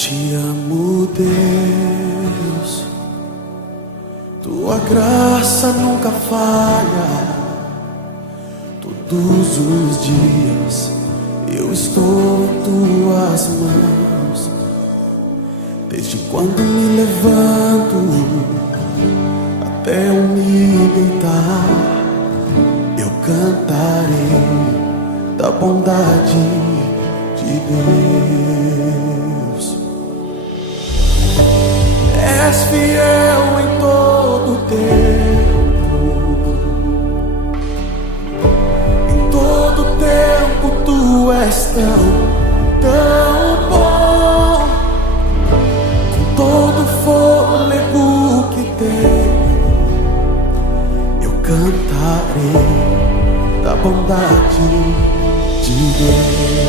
Te amo, Deus, tua graça nunca falha. Todos os dias eu estou em tuas mãos. Desde quando me levanto até eu me deitar, eu cantarei da bondade de Deus. És fiel em todo tempo, em todo tempo tu és tão bom. Com todo fôlego que tenho, eu cantarei da bondade de Deus.